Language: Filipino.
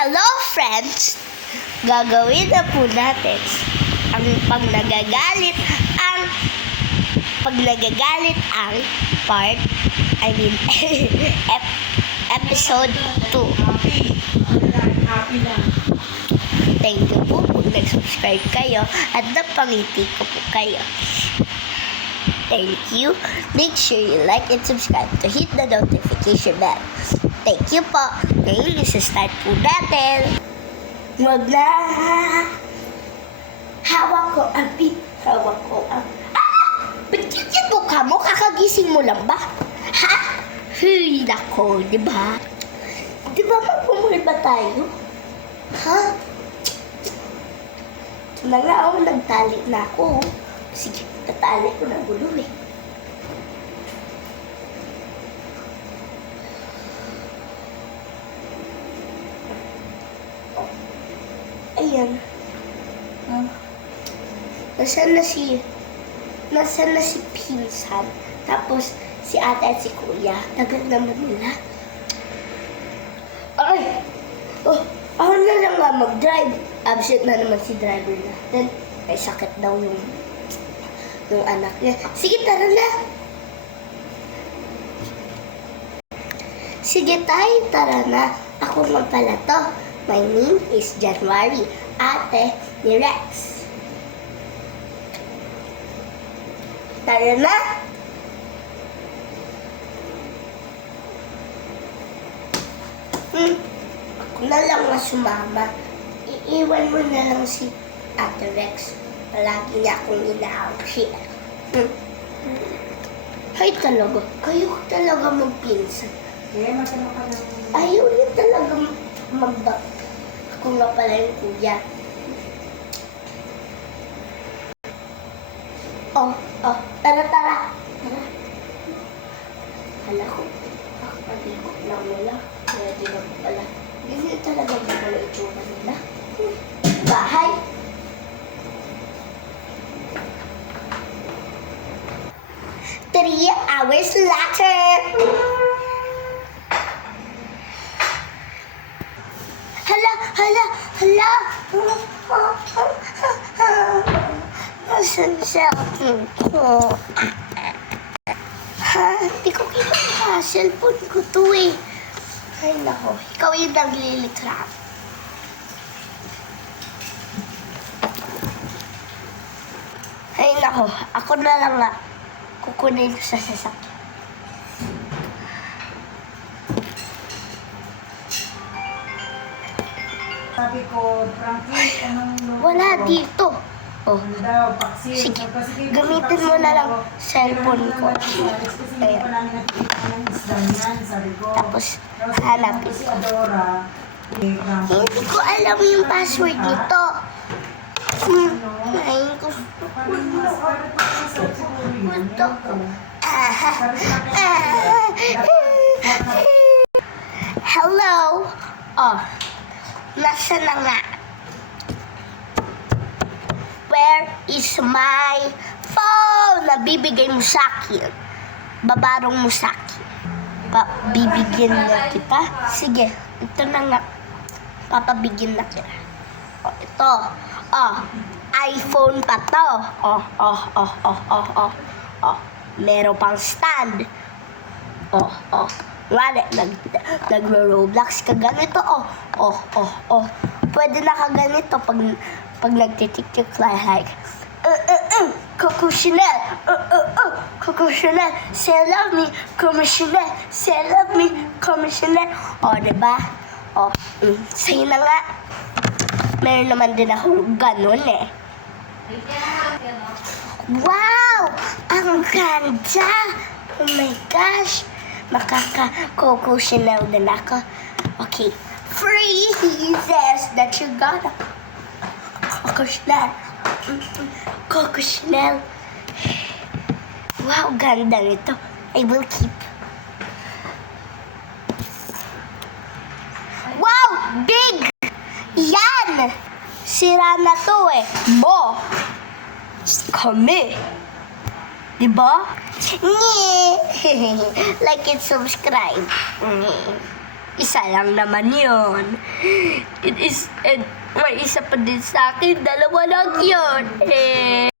Hello friends! Gagawin na po natin ang pag nagagalit ang episode 2. Thank you po kung nag-subscribe kayo at napangiti ko po kayo. Thank you. Make sure you like and subscribe to hit the notification bell. Thank you po. Ngayon, isa-start po natin. Wag na. Hawak ko ang Ba't yung mukha mo? Kakagising mo lang ba? Ha? Hey, nako, di ba? Di ba magpumuli ba tayo? Ha? Ito na nga, nagtali na ako. Sige, tatali ko na gulo eh. Ayan. Nasaan na si Pinsan? Tapos si ate at si kuya. Tagal naman nila. Ay! Oh, ako na lang nga mag-drive. Absent na naman si driver natin. May sakit daw yung anak niya. Sige, tara na. Sige tayo, tara na. Ako nga pala to. My name is January, ate ni Rex. Tara na! Ako na lang na sumama. Iiwan mo na lang si ate Rex. Palagi niya akong ina-share. Hay talaga, kayo talaga magpinsan. Ayaw niyo talaga mag-back. Ako nga pala yung kuya. Tara. Hala ko, palikot lang nila. Pwede na po pala. Hindi talaga ba pala itsura nila? Bahay. Three hours later. Hala! Nasaan siya? Hindi ko kinuha. Cellphone ko to eh. Ay nako, ikaw yung naglilitra. Ay nako, ako na lang nga kukunin sa sasakyan. Sabi ko, Frankie, anong luto? Wala dito. Sige, gamitin mo na lang cellphone ko. Ayan. Tapos, hanapin ko. Hindi ko alam yung password nito. Ngayon ko. Hello? Nasa na nga? Where is my phone? Nabibigay mo sa akin. Babarong mo sa akin. Bibigyan na kita? Sige, ito na nga. Papabigyan na kita. Ito. iPhone pa to. Meron pang stand. Wala, nagro-Roblox ka ganito, Pwede na ka ganito pag nagtitik-tik like, Coco Chanel, say love me, Coco Chanel, say love me, Coco Chanel. Diba? Sa'yo na nga. Meron naman din ako ganun eh. Wow! Ang ganda! Oh my gosh! Makaka-Coco Chanel din ako. Okay. Freezes that you got. Coco Chanel. Wow, ganda nito. I will keep. Wow! Big! Yan! Sira na to eh. Kami. Diba? Like and subscribe. Isa lang naman yun. And may isa pa din sa akin. Dalawa lang yun.